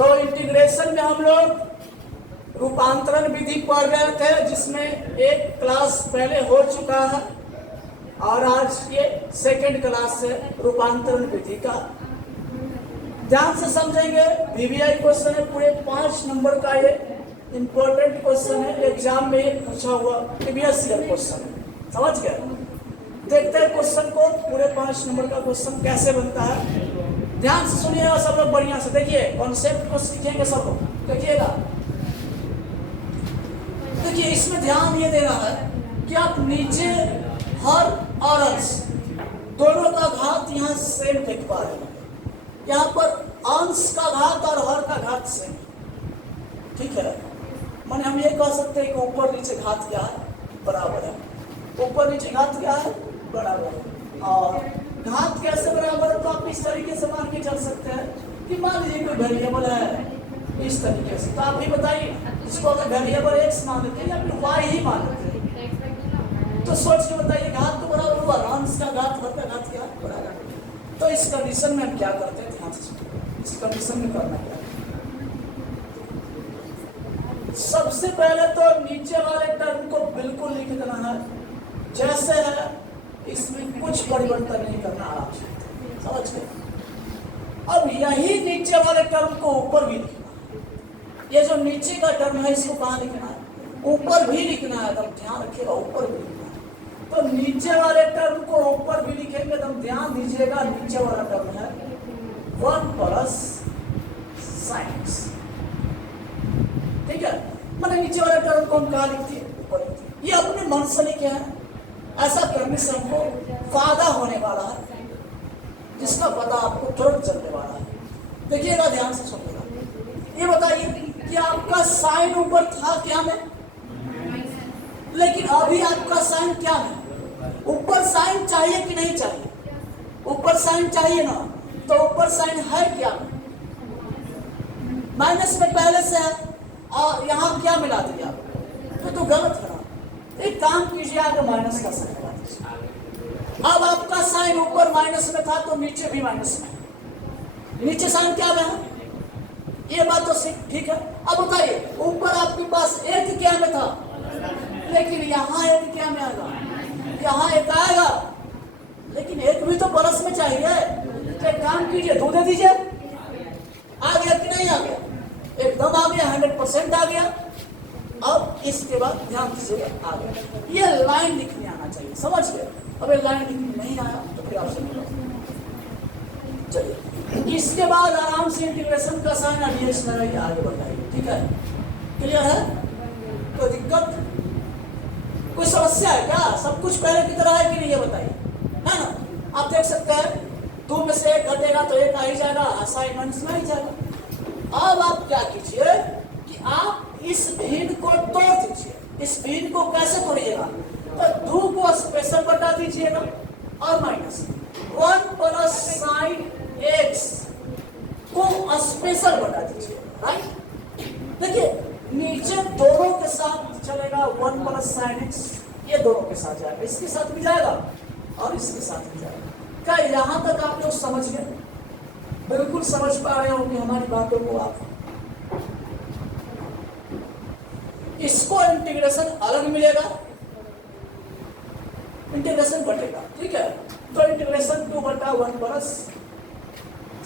तो इंटीग्रेशन में हम लोग रूपांतरण विधि पढ़ रहे थे, जिसमें एक क्लास पहले हो चुका है और आज ये सेकंड क्लास है रूपांतरण विधि का। ध्यान से समझेंगे। वीवीआई क्वेश्चन है, पूरे 5 नंबर का ये इंपॉर्टेंट क्वेश्चन है, एग्जाम में ये पूछा हुआ प्रीवियस ईयर क्वेश्चन है। समझ गए? देखते हैं क्वेश्चन को, पूरे 5 नंबर का क्वेश्चन कैसे बनता है। ध्यान से सुनिएगा सब लोग, बढ़िया से देखिए, कॉन्सेप्ट को सीखेंगे सब लोग, देखिएगा। देखिए इसमें ध्यान ये देना है कि आप नीचे हर और अंश दोनों का घात यहाँ सेम देख पा रहे हैं। यहाँ पर अंश का घात और हर का घात सेम, ठीक है। माने हम ये कह सकते हैं कि ऊपर नीचे घात क्या है, बराबर है। ऊपर नीचे घात क्या है, बराबर है। और घात कैसे बराबर है, तो आप इस तरीके से मान के चल सकते हैं कि मान लीजिए कोई वेरिएबल है इस तरीके से, तो आप ही बताइए इसको अगर वेरिएबल x मान लेते हैं या फिर y ही मान लेते हैं, तो सोच के बताइए घात तो बराबर हुआ, अंश का घात हर का घात क्या बराबर। तो इस कंडीशन में हम क्या करते हैं, ध्यान से इस कंडीशन में करना क्या है। सबसे पहले तो नीचे वाले टर्म को बिल्कुल लिख देना है जैसे है, इसमें कुछ परिवर्तन नहीं करना आवश्यक, समझ गए। अब यही नीचे वाले टर्म को ऊपर भी लिखना है। ये जो नीचे का टर्म है इसको कहाँ लिखना है, ऊपर भी लिखना है, एकदम ध्यान रखिएगा, ऊपर भी लिखना है। तो नीचे वाले टर्म को ऊपर भी लिखेंगे, तो ध्यान दीजिएगा नीचे वाला टर्म है 1 प्लस sin x, ठीक है। मैंने नीचे वाले टर्म को हम कहाँ लिखते हैं, ऊपर लिखते हैं। ये अपने मन से लिखे हैं, ऐसा करने से हमको फायदा होने वाला है, जिसका पता आपको तुरंत चलने वाला है। देखिएगा, ध्यान से सुनिएगा। ये बताइए कि आपका साइन ऊपर था क्या में, लेकिन अभी आपका साइन क्या है, ऊपर साइन चाहिए कि नहीं चाहिए, ऊपर साइन चाहिए ना, तो ऊपर साइन है क्या, माइनस में पहले से है और यहाँ क्या मिला दिया, तो गलत है ना। एक काम कीजिए, आगे माइनस का साइन लगा दीजिए। अब आपका साइन ऊपर माइनस में था तो नीचे भी माइनस में, नीचे साइन क्या में है, ये बात तो ठीक है। अब बताइए ऊपर आपके पास एक क्या में था, लेकिन यहाँ एक क्या में आएगा, यहाँ एक आएगा, लेकिन एक भी तो प्लस में चाहिए। एक काम कीजिए, 2 दे दीजिए, आ गया कि नहीं आ गया, एकदम आ गया, 100% आ गया। अब इसके बाद ध्यान दीजिएगा, आ गया। ये लाइन लिखने आना चाहिए, समझ गए। अब ये लाइन लिखने नहीं आया तो फिर आप समझ, चलिए इसके बाद आराम से इंटीग्रेशन का साइन अडीएस लगाइए, आगे बढ़ाइए, ठीक है। क्लियर है, कोई दिक्कत, कोई समस्या है क्या, सब कुछ पहले की तरह है कि नहीं, ये बताइए, है ना। आप देख सकते हैं 2 में से 1 घटेगा तो 1 आ ही जाएगा, असाइनमेंट में ही जाएगा। अब आप क्या कीजिए कि आप इस भिन्न को तोड़ दीजिए। इस भिन्न को कैसे तोड़िएगा, तो 2 को स्पेशल बटा दीजिएगा और माइनस 1 प्लस साइन x को स्पेशल बटा दीजिए, राइट। देखिए नीचे दोनों के साथ चलेगा 1 प्लस साइन x, ये दोनों के साथ जाएगा, इसके साथ भी जाएगा और इसके साथ भी जाएगा। क्या यहाँ तक आप लोग समझ गए, बिल्कुल समझ पा रहे होंगे हमारी बातों को आप। इसको इंटीग्रेशन अलग मिलेगा, इंटीग्रेशन बटेगा, ठीक है। तो इंटीग्रेशन 2 बटा 1 प्लस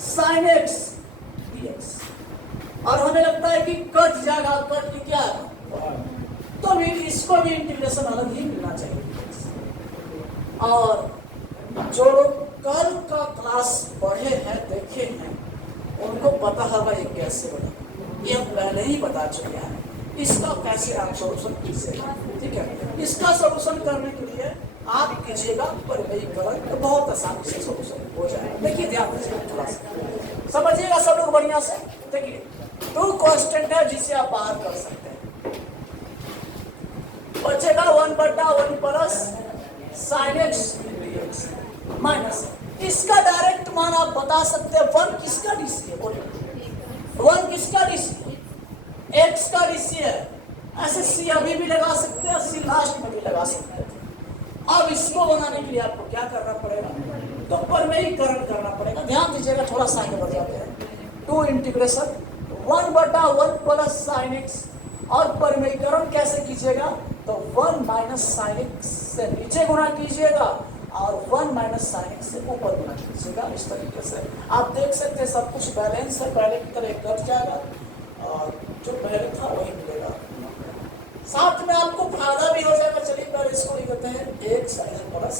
साइन x dx, और हमें लगता है कि कट जाएगा, कट की क्या है, तो भी इसको भी इंटीग्रेशन अलग ही मिलना चाहिए। और जो लोग कल का क्लास पढ़े हैं, देखे हैं, उनको पता होगा ये कैसे बना, ये हम पहले ही बता चुके हैं। इसका कैसे आप सोल्यूशन कीजिएगा, ठीक है। इसका सोल्यूशन करने के लिए आप कीजिएगा परिमेयीकरण, तो बहुत आसानी से सोल्यूशन हो जाएगा। देखिए ध्यान दीजिए, थोड़ा सा समझिएगा सब लोग बढ़िया से। देखिए 2 कांस्टेंट है जिसे आप बाहर कर सकते हैं, बचेगा 1 बटा 1 plus sine x dx minus, इसका डायरेक्ट मान आप बता सकते हैं 1 किसका डीसी है, बोलिए 1 किसका डीसी है, x का डीसी है। ऐसे c अभी भी लगा सकते हैं, c लास्ट में भी लगा सकते हैं। अब इसको बनाने के लिए आपको क्या करना पड़ेगा, तो परिमेयीकरण करना पड़ेगा। ध्यान दीजिएगा, थोड़ा सा आगे बढ़ जाते हैं। 2 इंटीग्रेशन 1/1 प्लस साइन एक्स, और परिमेयकरण कैसे कीजिएगा, तो 1 माइनस साइन एक्स से नीचे गुणा कीजिएगा और 1 माइनस साइन एक्स से ऊपर गुणा कीजिएगा। इस तरीके से आप देख सकते हैं सब कुछ बैलेंस है, पहले की तरह कट जाएगा और जो पहले था वही मिलेगा, साथ में आपको फायदा भी हो जाएगा। चलिए पहले इसको लिखते हैं एक्स प्लस,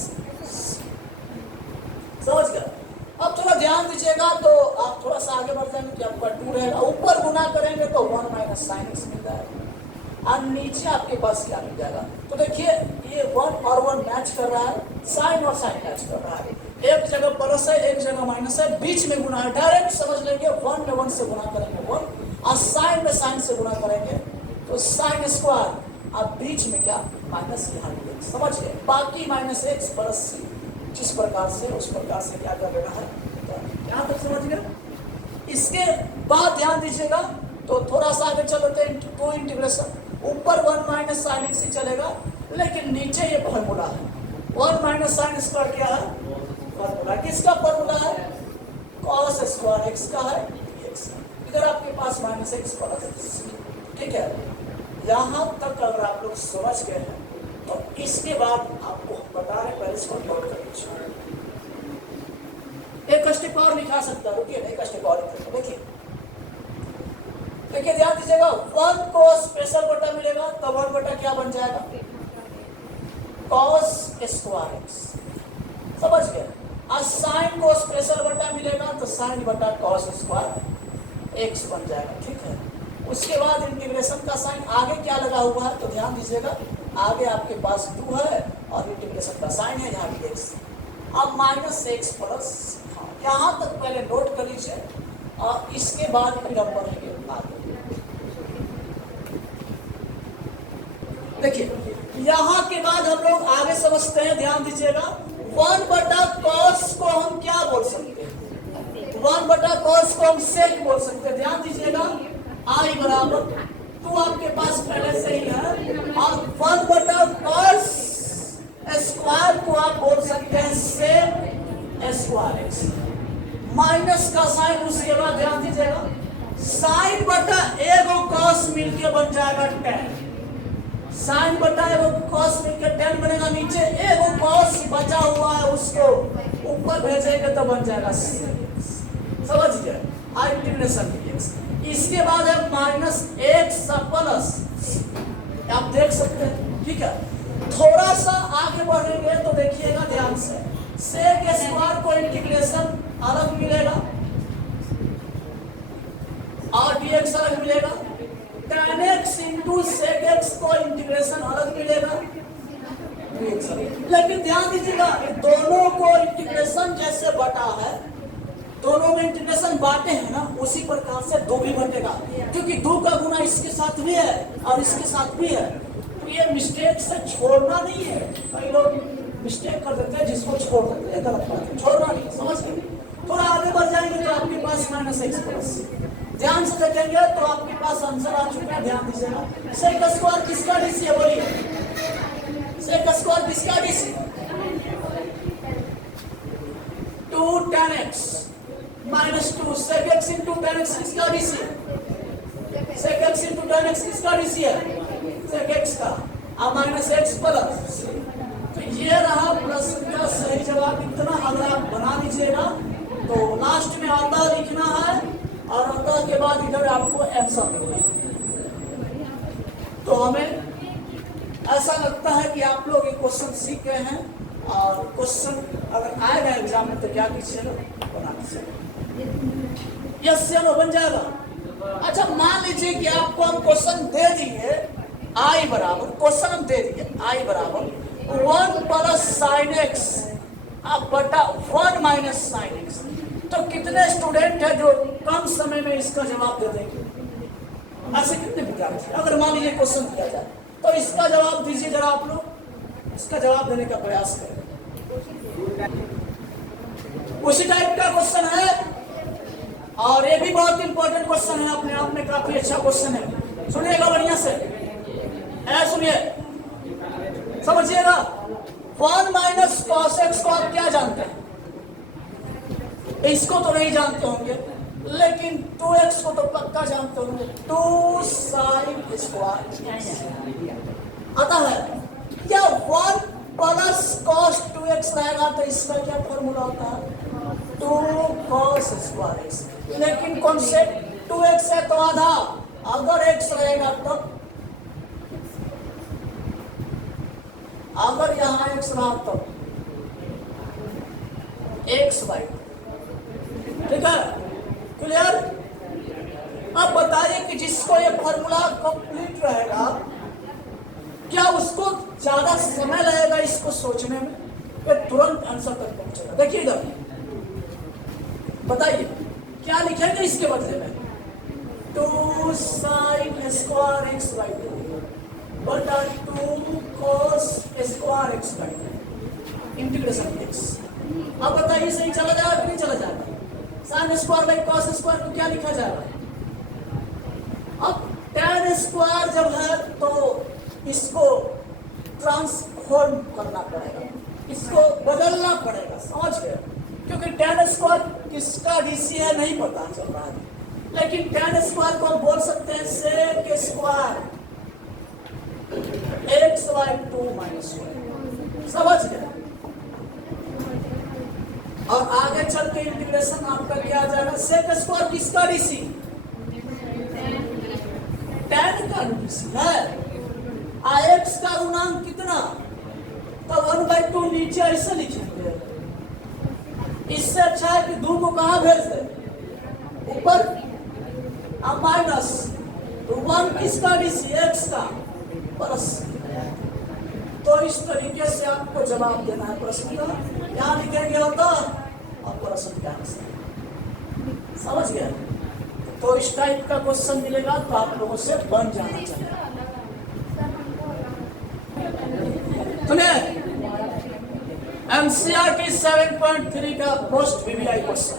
समझ गया। अब थोड़ा ध्यान दीजिएगा तो आप थोड़ा सा आगे बढ़ जाएंगे कि आपका 2 रहेगा, ऊपर गुना करेंगे तो 1 माइनस साइन एक्स मिल जाएगा और नीचे आपके पास क्या मिल जाएगा। तो देखिए ये 1 और 1 मैच कर रहा है, साइन और साइन मैच कर रहा है, एक जगह प्लस है एक जगह माइनस है, बीच में गुना है, डायरेक्ट समझ लेंगे 1 में 1 से गुना करेंगे 1 और साइन में साइन से गुना करेंगे तो साइन स्क्वायर, अब बीच में क्या माइनस यहाँ एक्स, समझ गए। बाकी माइनस एक्स प्लस सी, जिस प्रकार से उस प्रकार से क्या कर लेना है, यहाँ तक समझ गए। इसके बाद ध्यान दीजिएगा तो थोड़ा सा आगे चलते हैं, टू इंटीग्रेशन, ऊपर 1 माइनस साइन एक्स ही चलेगा लेकिन नीचे ये फॉर्मूला है 1 माइनस साइन स्क्वायर क्या है, फॉर्मूला किसका फॉर्मूला है, कॉस स्क्वायर एक्स का है, एक्स इधर आपके पास माइनस एक्स प्लस एक्स, ठीक है। यहाँ तक अगर आप लोग समझ गए हैं तो इसके बाद आपको बता रहे पहले इसको नोट कर लीजिए। एक स्टेप और लिखा सकता है, रुकिए एक स्टेप और देखिए, देखिए ध्यान दीजिएगा 1 को स्पेशल बटा मिलेगा तो 1 बटा क्या बन जाएगा, कॉस स्क्वायर एक्स, समझ गए। और साइन को स्पेशल बटा मिलेगा तो साइन बटा कॉस स्क्वायर एक्स बन जाएगा, ठीक है। उसके बाद इंटीग्रेशन का साइन आगे क्या लगा हुआ है तो ध्यान दीजिएगा, आगे आपके पास 2 है और इंटीग्रेशन का साइन है यहाँ भी एक्स, अब माइनस एक्स प्लस, यहाँ तक पहले नोट कर लीजिए और इसके बाद फिर हम बढ़ेंगे आगे। देखिए यहाँ के बाद हम लोग आगे समझते हैं, ध्यान दीजिएगा 1 बटा कॉस को हम क्या बोल सकते हैं, 1 बटा कॉस को हम सेक बोल सकते हैं। ध्यान दीजिएगा आई बराबर 2 आपके पास पहले से ही है और 1 बटा कॉस स्क्वायर को आप बोल सकते हैं सेक स्क्वायर एक्स, माइनस का साइन उसके बाद ध्यान दीजिएगा साइन बटा एगो कॉस मिलके बन जाएगा tan, साइन बटा एगो कॉस मिलके tan बनेगा, नीचे एगो कॉस बचा हुआ है उसको ऊपर भेजेंगे तो बन जाएगा समझ गए इंटीग्रेशन एक्स। इसके बाद है माइनस एक्स प्लस, आप देख सकते हैं, ठीक है। थोड़ा सा आगे बढ़ेंगे तो देखिएगा ध्यान से, सेक स्क्वायर को इंटीग्रेशन अलग मिलेगा और dx अलग मिलेगा, tan x into sec x को इंटीग्रेशन अलग मिलेगा, लेकिन ध्यान दीजिएगा दोनों को इंटीग्रेशन जैसे बटा है, दोनों में इंटीग्रेशन बांटे हैं ना, उसी प्रकार से 2 भी बटेगा, क्योंकि 2 का गुना इसके साथ भी है और इसके साथ भी है, तो ये मिस्टेक से छोड़ना नहीं है। कई लोग मिस्टेक कर देते हैं जिसको छोड़ देते हैं, गलत बात है, छोड़ना नहीं, समझ गए। थोड़ा आगे बढ़ जाएंगे तो आपके पास माइनस एक्स प्लस, ध्यान से देखेंगे तो आपके पास आंसर आ चुका है, ध्यान दीजिएगा। सेक स्क्वायर किसका डीसी है, बोलिए सेक स्क्वायर किसका DC, 2 tan x minus 2 sec x into tan x किसका DC, sec x into tan x किसका डीसी है, सेक एक्स का, अब माइनस एक्स प्लस, तो ये रहा प्रश्न का सही जवाब। इतना अगर आप बना लीजिएगा तो लास्ट में अतः लिखना है और अतः के बाद इधर आपको आंसर मिलेगा। तो हमें ऐसा लगता है कि आप लोग ये क्वेश्चन सीख गए हैं और क्वेश्चन अगर आएगा एग्जाम में तो क्या कीजिएगा, बना लीजिएगा, यस चलो बन जाएगा। अच्छा मान लीजिए कि आपको हम क्वेश्चन दे दिए आई बराबर, क्वेश्चन हम दे दिए आई बराबर 1 प्लस साइन एक्स बटा 1 माइनस साइन एक्स, तो कितने स्टूडेंट है जो कम समय में इसका जवाब दे देंगे, ऐसे कितने विद्यार्थी अगर मान लीजिए क्वेश्चन दिया जाए तो इसका जवाब दीजिए जरा, आप लोग इसका जवाब देने का प्रयास करें। उसी टाइप का क्वेश्चन है और ये भी बहुत इंपॉर्टेंट क्वेश्चन है, अपने आप में काफी अच्छा क्वेश्चन है, सुनिएगा बढ़िया से, सुनिए समझिएगा। 1 माइनस कॉस एक्स को आप क्या जानते हैं, इसको तो नहीं जानते होंगे, लेकिन 2x को तो पक्का जानते होंगे, 2 साइन स्क्वायर आता है, या 1 प्लस कॉस 2x रहेगा, तो इसका क्या फॉर्मूला होता है, 2 कॉस स्क्वायर x। लेकिन कौन से 2x है तो आधा, अगर x रहेगा तो, अगर यहाँ x रहा तो x बाई, ठीक है, क्लियर। अब बताइए कि जिसको ये फॉर्मूला कंप्लीट रहेगा, क्या उसको ज्यादा समय लगेगा इसको सोचने में, या तुरंत आंसर तक पहुंचेगा। देखिए इधर बताइए क्या लिखेंगे इसके बदले में, 2 साइन स्क्वायर एक्स बाई 2 बटा 2 cos square x by 2 integration x. अब बताइए सही चला जाएगा कि नहीं चला जाएगा, sine square by cos square को क्या लिखा जाएगा। अब tan स्क्वायर जब है तो इसको ट्रांसफॉर्म करना पड़ेगा, इसको बदलना पड़ेगा, समझ गए, क्योंकि tan स्क्वायर किसका डीसी है नहीं पता चल रहा है, लेकिन tan स्क्वायर को हम बोल सकते हैं sec square x by 2 minus 1, समझ गए। और आगे चल के इंटीग्रेशन आपका क्या आ जाएगा, सेक स्क्वायर किसका डीसी, tan का डीसी है, x का गुणांक कितना, तो 1/2 नीचे ऐसे लिखेंगे। इससे अच्छा है कि 2 को कहाँ भेज दे, ऊपर, अब माइनस, तो 1 किसका डीसी, x का, प्लस। तो इस तरीके से आपको जवाब देना है प्रश्न का, यहाँ लिखेंगे होता और प्रश्न का आंसर, समझ गए। तो इस टाइप का क्वेश्चन मिलेगा तो आप लोगों से बन जाना चाहिए। सुनिए, एनसीईआरटी 7.3 का पोस्ट वीवीआई क्वेश्चन,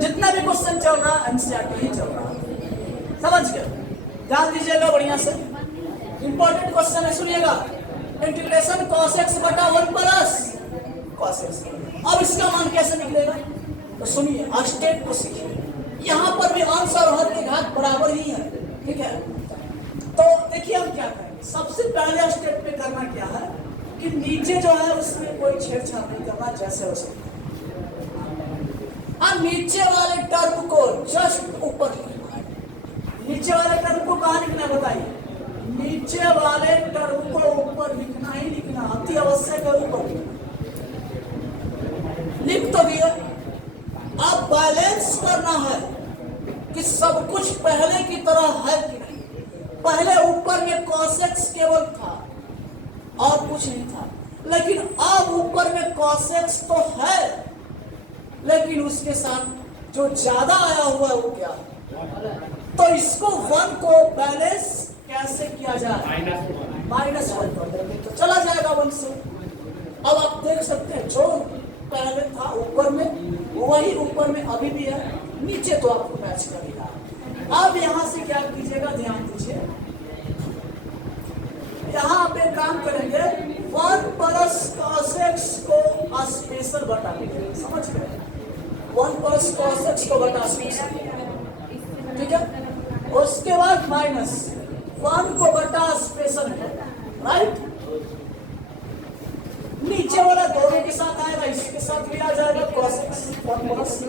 जितना भी क्वेश्चन चल रहा है एनसीईआरटी ही चल रहा है, समझ गए, ध्यान दीजिएगा बढ़िया से, इंपॉर्टेंट क्वेश्चन है, सुनिएगा। इंटीग्रेशन cos x बटा 1 प्लस cos x, अब इसका मान कैसे निकलेगा, तो सुनिए, स्टेप को सीखिए। यहाँ पर भी अंश और हर के घात बराबर ही है, ठीक है। तो देखिए हम क्या करेंगे, सबसे पहले स्टेप पे करना क्या है कि नीचे जो है उसमें कोई छेड़छाड़ नहीं करना, जैसे वैसे। अब नीचे वाले टर्म को जस्ट ऊपर लिखना है, नीचे वाले टर्म को कहाँ लिखना है बताइए, नीचे वाले टर्म को ऊपर लिखना ही लिखना, अति आवश्यक है ऊपर लिख तो दिया। अब बैलेंस करना है कि सब कुछ पहले की तरह है कि नहीं। पहले ऊपर में cos x केवल था और कुछ नहीं था, लेकिन अब ऊपर में cos x तो है, लेकिन उसके साथ जो ज्यादा आया हुआ है वो क्या, तो इसको 1 को बैलेंस कैसे किया जाए, -1 कर देंगे तो चला जाएगा 1 से। अब आप देख सकते हैं जो पहले था ऊपर में वही ऊपर में अभी भी है, नीचे तो आपको मैच करेगा। अब यहाँ से क्या कीजिएगा, ध्यान दीजिए, यहाँ पे काम करेंगे 1 प्लस cos x को स्पेशल बटा देंगे, समझ गए, 1 प्लस cos x को बटा स्पेशल, ठीक है। उसके बाद माइनस 1 को बटा स्पेशल है, राइट, नीचे वाला दोनों के साथ आएगा, इसके साथ भी आ जाएगा cos x 1 प्लस,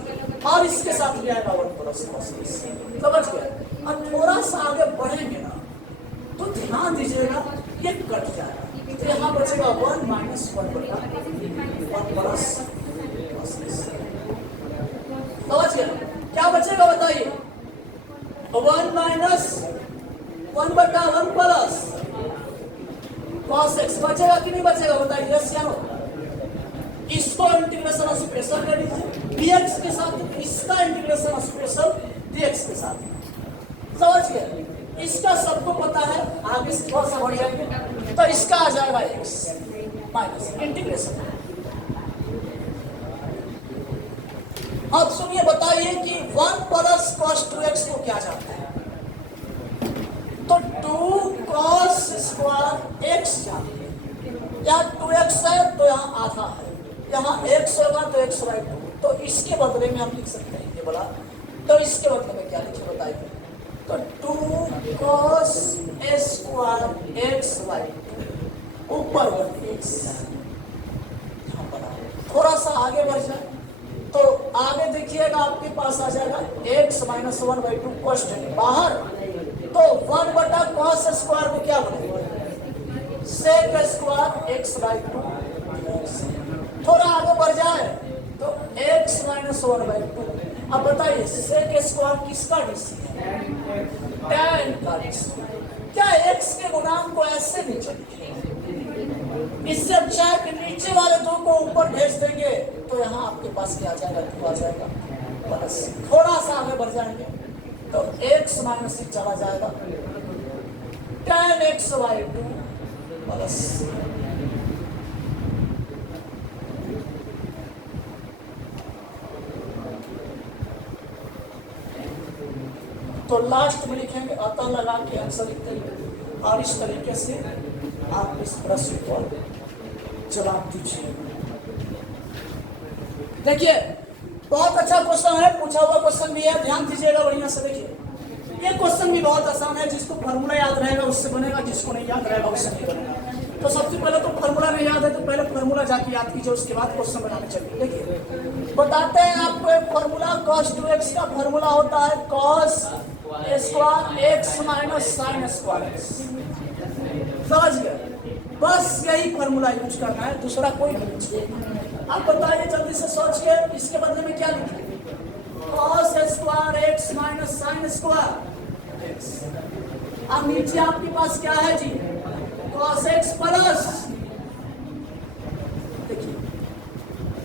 और इसके साथ भी आएगा 1 प्लस cos x, समझ गए। अब थोड़ा सा आगे बढ़ेंगे ना तो ध्यान दीजिएगा, ये कट जाएगा, तो यहाँ बचेगा 1 माइनस 1 बटा 1 प्लस cos x, समझ गए। क्या बचेगा बताइए, 1 माइनस 1 बटा 1 प्लस cos x बचेगा कि नहीं बचेगा बताइए, यस या नो। इसको इंटीग्रेशन स्पेशल कर लीजिए dx के साथ, इसका इंटीग्रेशन स्पेशल dx के साथ, समझ गए। इसका सबको पता है, आगे से थोड़ा सा बढ़िया, तो इसका आ जाएगा x माइनस इंटीग्रेशन। अब सुनिए, बताइए कि 1 प्लस cos 2x को क्या जानते हैं, तो 2 cos स्क्वायर x जानते हैं, यहाँ 2x है तो यहाँ आधा है, यहाँ x होगा तो x बाई 2, तो इसके बदले में हम लिख सकते हैं ये बोला तो इसके मतलब में क्या लिखे बताइए? तो 2 cos स्क्वायर एक्स वाई ऊपर 1x। थोड़ा सा आगे बढ़ जाए तो आगे देखिएगा आपके पास आ जाएगा x माइनस 1/2 कॉन्स्टेंट बाहर, तो 1/cos स्क्वायर को क्या बनेगा? Sec square x/2। थोड़ा आगे बढ़ जाए तो x माइनस 1/2। अब बताइए सेक स्क्वायर किसका डीसी है? tan का डीसी। क्या x के गुणांक को ऐसे नीचे लिखेंगे? इससे अच्छा है कि नीचे वाले 2 को ऊपर भेज देंगे तो यहाँ आपके पास क्या आ जाएगा? 2 आ जाएगा। बस थोड़ा सा आगे बढ़ जाएंगे तो x माइनस चला जाएगा tan x/2 प्लस तो लास्ट में लिखेंगे अतः लगा के आंसर लिखते हैं। और इस तरीके से आप इस प्रश्न को जवाब दीजिए। देखिए बहुत अच्छा क्वेश्चन है, पूछा हुआ क्वेश्चन भी है, ध्यान दीजिएगा बढ़िया से। देखिए ये क्वेश्चन भी बहुत आसान है, जिसको फॉर्मूला याद रहेगा उससे बनेगा, जिसको नहीं याद रहेगा उससे नहीं बनेगा। तो सबसे पहले तो फॉर्मूला नहीं याद है तो पहले फॉर्मूला जाके याद कीजिए, उसके बाद क्वेश्चन बनाने चलिए। देखिए बताते हैं आपको एक फॉर्मूला, cos 2x का फॉर्मूला होता है cos square x minus sine square x। समझ गए? बस यही फॉर्मूला यूज करना है, दूसरा कोई नहीं चाहिए। अब बताइए जल्दी से सोच के इसके बदले में क्या लिखेंगे? cos square x minus sine square x। अब नीचे आपके पास क्या है जी? cos x प्लस, देखिए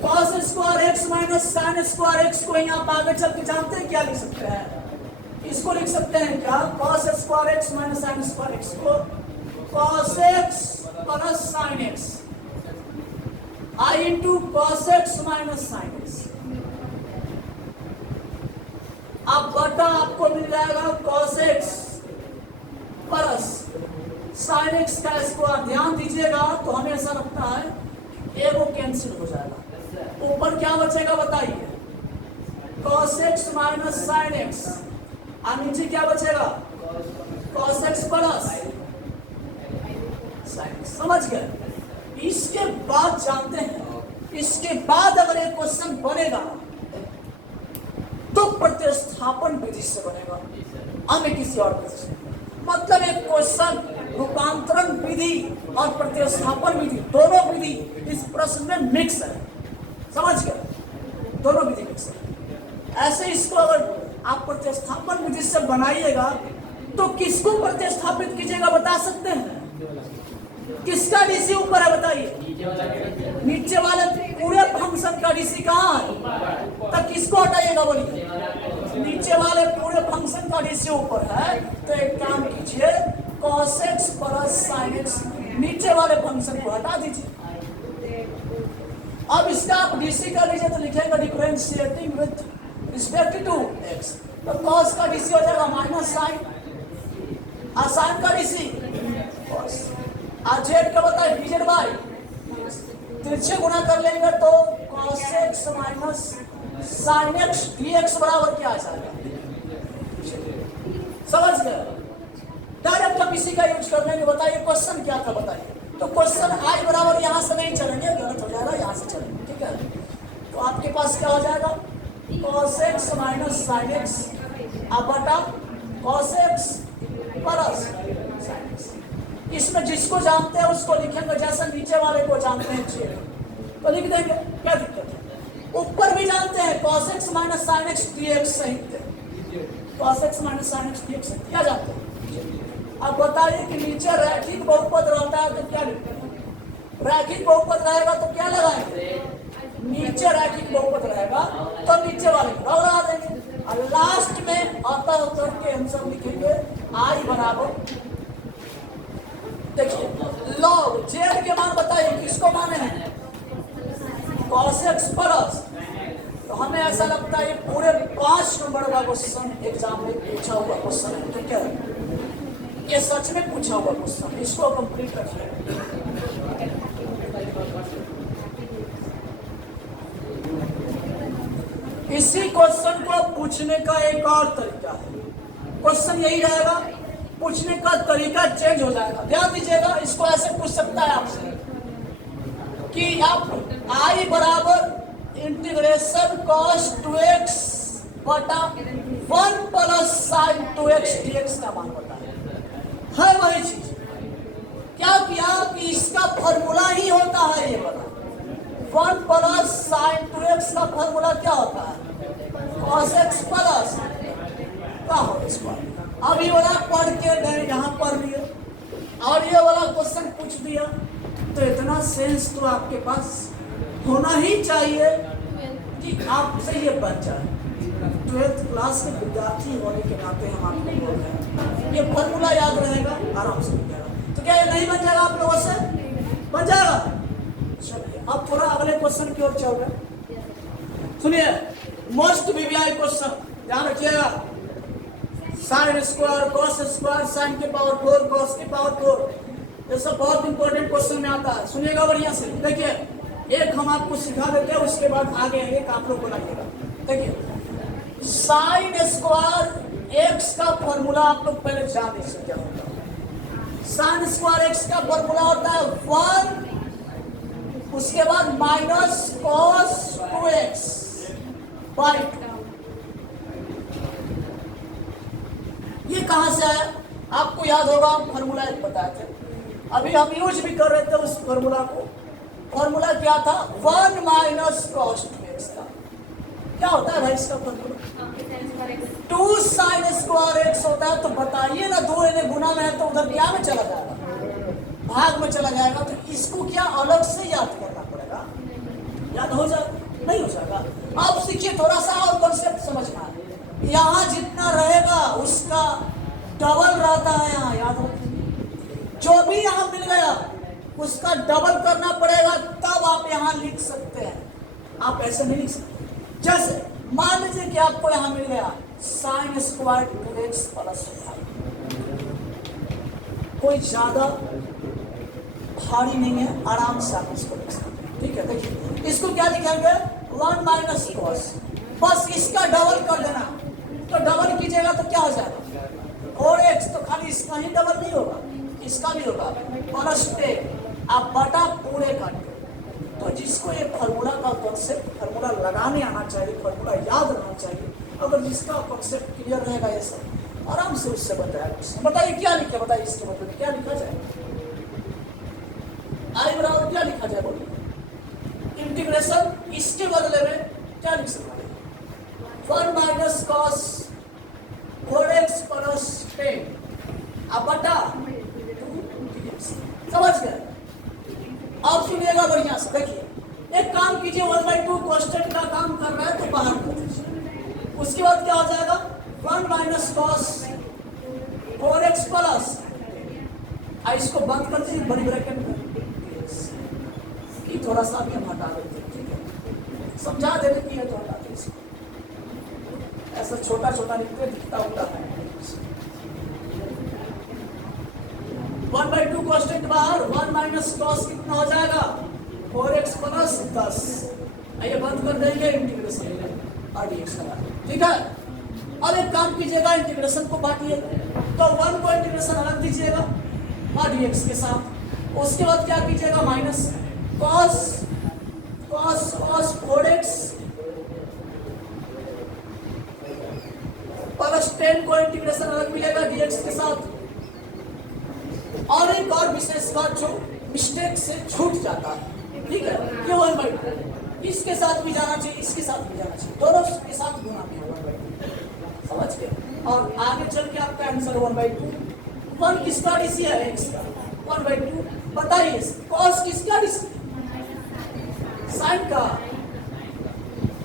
cos square x minus sine square x को यहाँ आप आगे चल के जानते हैं क्या लिख सकते हैं? इसको लिख सकते हैं क्या? cos square x minus sine square x को cos x plus sine x I into cos x minus sine x। अब बटा आपको मिल जाएगा cos x plus sine x का स्क्वायर। ध्यान दीजिएगा तो हमें ऐसा लगता है ए वो कैंसिल हो जाएगा, ऊपर क्या बचेगा बताइए? cos x minus sine x और नीचे क्या बचेगा? cos x plus sine x। समझ गए? इसके बाद जानते हैं, इसके बाद अगर एक क्वेश्चन बनेगा तो प्रतिस्थापन विधि से बनेगा, हमें किसी और विधि से। मतलब एक क्वेश्चन रूपांतरण विधि और प्रतिस्थापन विधि दोनों विधि इस प्रश्न में मिक्स है। समझ गए? दोनों विधि मिक्स है। ऐसे इसको अगर आप प्रतिस्थापन विधि से बनाइएगा तो किसको प्रतिस्थापित कीजिएगा बता सकते हैं? किसका डीसी ऊपर है बताइए? नीचे वाले पूरे फंक्शन का डीसी कहाँ है? तब किसको हटाइएगा बोलिए? नीचे वाले पूरे फंक्शन का डीसी ऊपर है तो एक काम कीजिए cos x plus sin x नीचे वाले फंक्शन को हटा दीजिए। अब इसका आप डीसी कर लीजिए तो लिखेगा differentiating with respect to x। तो cos का डीसी हो जाएगा माइनस साइन और साइन का डीसी cos। आज जेड का बताए डिवाइडेड बाय तिरछे गुना कर लेंगे तो cos x minus sin x dx बराबर क्या आ जाएगा? समझ गए? डायरेक्ट हम इसी का यूज कर लेंगे। बताइए क्वेश्चन क्या था बताइए? तो क्वेश्चन i बराबर यहाँ से नहीं चलेंगे, गलत हो जाएगा, यहाँ से चलेंगे। ठीक है, तो आपके पास क्या हो जाएगा? cos x minus sin x अब बटा cos x plus sin x। इसमें जिसको जानते हैं उसको लिखेंगे, जैसे नीचे वाले को जानते हैं तो लिख देंगे, क्या दिक्कत है? ऊपर भी जानते हैं cos x minus sin x dx सहित cos x minus sin x dx क्या जानते हैं? अब बताइए कि नीचे रैखिक बहुपद रहता है तो क्या लिखते हैं? रैखिक बहुपद रहेगा तो क्या लगाएंगे? नीचे रैखिक बहुपद रहेगा तो नीचे वाले को लगा देंगे और लास्ट में अतः उत्तर के आंसर लिखेंगे i बराबर, देखिए लॉग जेड के मान बताइए किसको माने हैं? cos x plus. तो हमें ऐसा लगता है ये पूरे 5 नंबर का क्वेश्चन एग्जाम में पूछा हुआ क्वेश्चन है। ठीक है, ये सच में पूछा हुआ क्वेश्चन, इसको कंप्लीट रखिए। इसी क्वेश्चन को पूछने का एक और तरीका है। क्वेश्चन यही रहेगा, पूछने का तरीका चेंज हो जाएगा। ध्यान दीजिएगा, इसको ऐसे पूछ सकता है आपसे कि आप I बराबर इंटीग्रेशन cos 2x बटा 1 प्लस sin 2x dx का मान बताए। है वही चीज। क्या किया कि इसका फॉर्मूला ही होता है ये वाला 1 प्लस sin 2x का फॉर्मूला क्या होता है? cos x प्लस का हो इसको। अब ये वाला पढ़ के गए, यहाँ पढ़ लिए और ये वाला क्वेश्चन पूछ दिया, तो इतना सेंस तो आपके पास होना ही चाहिए कि आपसे ये बन जाए। 12th क्लास के विद्यार्थी होने के नाते हम आपको बोल रहे हैं, ये फॉर्मूला याद रहेगा, आराम से बन जाएगा। तो क्या ये नहीं बन जाएगा आप लोगों से? बन जाएगा। चलिए अब थोड़ा अगले क्वेश्चन की ओर चल रहे। सुनिए, मोस्ट वीवीआई क्वेश्चन ध्यान रखिएगा। Sine square cos square sine के पावर 4 कॉस के पावर 4, ये सब बहुत इंपॉर्टेंट क्वेश्चन में आता है। सुनिएगा बढ़िया से। देखिए, एक हम आपको सिखा देते हैं, उसके बाद आगे एक आप लोग को लगेगा। देखिए, साइन स्क्वायर एक्स का फॉर्मूला आप लोग पहले जान लीजिए क्या होता है। साइन स्क्वायर एक्स का फॉर्मूला होता है 1, उसके बाद माइनस कॉस 2x बाई 2। ये कहां से आया? आपको याद होगा, हम फॉर्मूला एक बताए थे, अभी हम यूज भी कर रहे थे उस फॉर्मूला को। फॉर्मूला क्या था? 1 माइनस कॉस 2x का क्या होता है भाई इसका फॉर्मूला? 2 साइन स्क्वायर एक्स होता है। तो बताइए ना, 2 इन्हें गुना में है तो उधर क्या में चला जाएगा? भाग में चला जाएगा। तो इसको क्या अलग से याद करना पड़ेगा? याद हो जाएगा? नहीं हो जाएगा। अब सीखिए थोड़ा सा और कॉन्सेप्ट समझना। यहाँ जितना रहेगा उसका डबल रहता है, यहाँ याद हो। जो भी यहाँ मिल गया उसका डबल करना पड़ेगा, तब आप यहाँ लिख सकते हैं। आप ऐसे नहीं लिख सकते। जैसे मान लीजिए कि आपको यहाँ मिल गया साइन स्क्वायर 2x प्लस 5, कोई ज्यादा भारी नहीं है, आराम से आप इसको लिख सकते हैं। ठीक है, देखिए इसको क्या लिखेंगे? 1 माइनस कॉस, बस इसका डबल कर देना। तो डबल कीजिएगा तो क्या हो जाएगा? 4x। तो खाली इसका ही डबल नहीं होगा, इसका भी होगा प्लस 10, आप बटा पूरे काट। तो जिसको ये फार्मूला का कॉन्सेप्ट, फार्मूला लगाने आना चाहिए, फार्मूला याद रहना चाहिए, अगर जिसका कॉन्सेप्ट क्लियर रहेगा ये सब आराम से उससे बन जाएगा। बताइए क्या लिखे? बताइए इसके बदले में क्या लिखा जाए? आई बराबर क्या लिखा जाए? बोलिए। इंटीग्रेशन इसके बदले में क्या लिख सकते हैं? 1 माइनस कॉस 4x प्लस 10 अब बटा 2। समझ गए? अब सुनिएगा बढ़िया से। देखिए, एक काम कीजिए, 1/2 कांस्टेंट का काम कर रहा है तो बाहर कर दीजिए। उसके बाद क्या हो जाएगा? 1 माइनस कॉस 4x प्लस, इसको बंद कर दीजिए बड़ी ब्रैकेट में। थोड़ा सा भी हम हटा देते हैं, ठीक है, समझा देने की है तो हटा दें इसको। ऐसा छोटा छोटा लिखते दिखता होता है। 1/2 कांस्टेंट बाहर, 1 माइनस कॉस कितना हो जाएगा? 4x plus 10। आइए बंद कर देंगे इंटीग्रेशन और dx का। ठीक है, अब एक काम कीजिएगा, इंटीग्रेशन को बांटिए। तो 1 को इंटीग्रेशन अलग दीजिएगा और dx के साथ। उसके बाद क्या कीजिएगा? माइनस cos 4x प्लस 10 को इंटीग्रेशन अलग मिलेगा dx के साथ। और एक और विशेष बात जो मिस्टेक से छूट जाता है, ठीक है, ये 1/2 इसके साथ भी जाना चाहिए, इसके साथ भी जाना चाहिए, दोनों के साथ गुना भी 1/2। समझ गए? और आगे चल के आपका आंसर 1/2। 1 किसका डिसी है? x का। 1/2 बताइए, cos किसका डिसी? साइन का।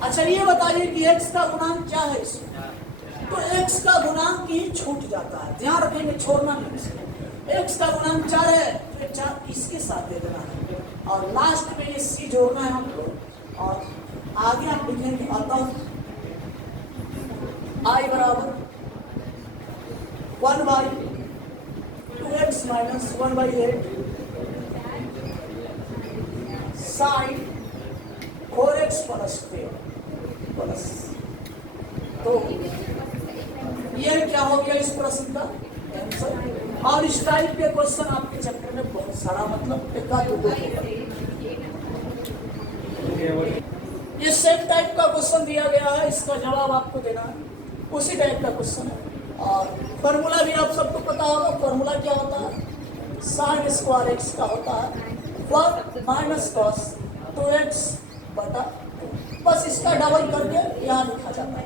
अच्छा ये बताइए कि x का गुणांक क्या है इसमें? तो x का गुणांक ही छूट जाता है, ध्यान रखेंगे, छोड़ना नहीं। x का गुणांक 4 है तो 4 इसके साथ दे देना है और लास्ट में ये c जोड़ना है हमको। और आगे आप लिखेंगे अतः i बराबर 1/2x minus 1/8 sign 4x plus 10 plus हो गया इस प्रश्न का आंसर। और इस टाइप के क्वेश्चन आपके चैप्टर में बहुत सारा मतलब ये सेम टाइप का क्वेश्चन दिया गया है, इसका जवाब आपको देना है, उसी टाइप का क्वेश्चन है। और फॉर्मूला भी आप सबको पता होगा, फॉर्मूला क्या होता है, साइन स्क्वायर एक्स का होता है 1 माइनस कॉस 2x बटा 2। बस इसका डबल करके यहाँ लिखा जाता है।